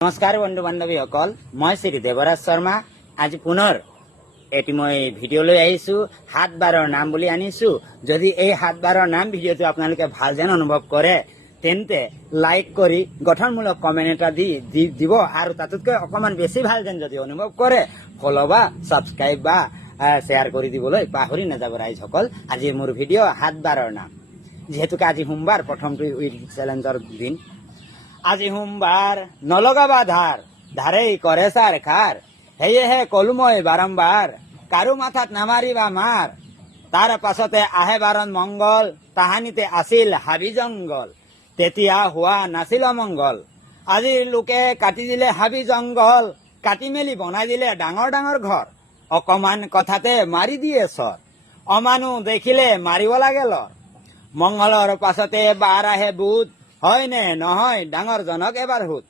নমস্কাৰ বন্ধু বান্ধৱীসকল, মই শ্ৰী দেৱৰাজ শৰ্মা। আজি পুনৰ এটি মই ভিডিঅ' লৈ আহিছোঁ। 7 বাৰৰ নাম বুলি আনিছোঁ। যদি এই 7 বাৰৰ নাম ভিডিঅ'টো আপোনালোকে ভাল যেন অনুভৱ কৰে তেন্তে লাইক কৰি গঠনমূলক কমেণ্ট এটা দিব আৰু তাতোতকৈ অকণমান বেছি ভাল যেন যদি অনুভৱ কৰে ফ'ল' বা ছাবস্ক্ৰাইব বা শ্বেয়াৰ কৰি দিবলৈ পাহৰি নাযাব ৰাইজসকল। আজি মোৰ ভিডিঅ' 7 বাৰৰ নাম। যিহেতুকে আজি সোমবাৰ, প্ৰথমটো উইক চেলেঞ্জৰ দিন। আজি সোমবাৰ নলগাবা ধাৰ, ধাৰেই কৰে চাৰ খাৰ, সেয়েহে কলো মই বাৰম্বাৰ, কাৰো মাথাত নামাৰিবা মাৰ। তাৰ পাছতে আহে বাৰণ মংগল, তাহানিতে আছিল হাবি জংগল, তেতিয়া হোৱা নাছিল অমংগল। আজিৰ লোকে কাটি দিলে হাবি জংঘল, কাটি মেলি বনাই দিলে ডাঙৰ ডাঙৰ ঘৰ, অকমান কথাতে মাৰি দিয়ে চৰ, অমানুহ দেখিলে মাৰিব লাগে লৰ। মংগলৰ পাছতে বাৰ আহে বুধ, হয় নে নহয় ডাঙৰ জনক এবাৰ সুধ।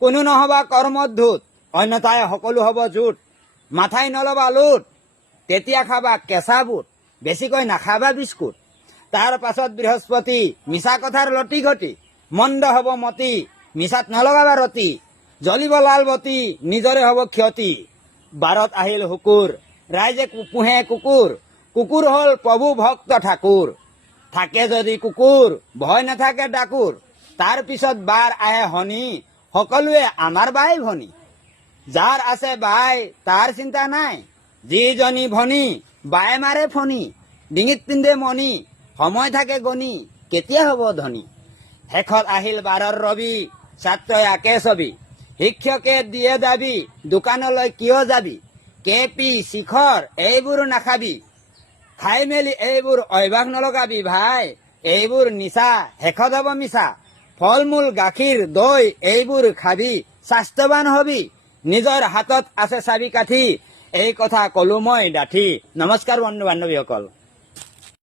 কোনো নহবা কৰ্মধূত, অন্যথাই সকলো হব জুট, মাথাই নলবা লুট, তেতিয়া খাবা কেঁচা বুট, বেছিকৈ নাখাবা বিস্কুট। তাৰ পাছত বৃহস্পতি, মিছা কথাৰ লটি ঘটি, মন্দ হব মতি, মিছাত নলগাবা ৰতি, জ্বলিব লাল বতি, নিজৰে হব ক্ষতি। বাৰত আহিল শুকুৰ, ৰাইজে পোহে কুকুৰ, কুকুৰ হল প্ৰভু ভক্ত ঠাকুৰ, থাকে যদি কুকুৰ ভয় নাথাকে ডাকুৰ। তাৰ পিছত বাৰ আহে শনি, সকলোৱে আমাৰ বাই ভনী, যাৰ আছে বাই তাৰ চিন্তা নাই, যিজনী ভনী বায়ে মাৰে ফণী, ডিঙিত পিন্ধে মণি, সময় থাকে গণি, কেতিয়া হব ধনী। শেষত আহিল বাৰৰ ৰবি, ছাত্ৰই আঁকে ছবি, শিক্ষকে দিয়ে দাবী, দোকানলৈ কিয় যাবি, কেপি শিখৰ এইবোৰ নাখাবি, খাই মেলি এইবোৰ অভ্যাস নলগাবি ভাই, এইবোৰ নিচা শেষত হব মিছা। ফল মূল গাখীৰ দৈ এইবোৰ খাবি, স্বাস্থ্যৱান হবি, নিজৰ হাতত আছে চাবি কাঠি, এই কথা কলো মই ডাঠি। নমস্কাৰ বন্ধু বান্ধৱীসকল।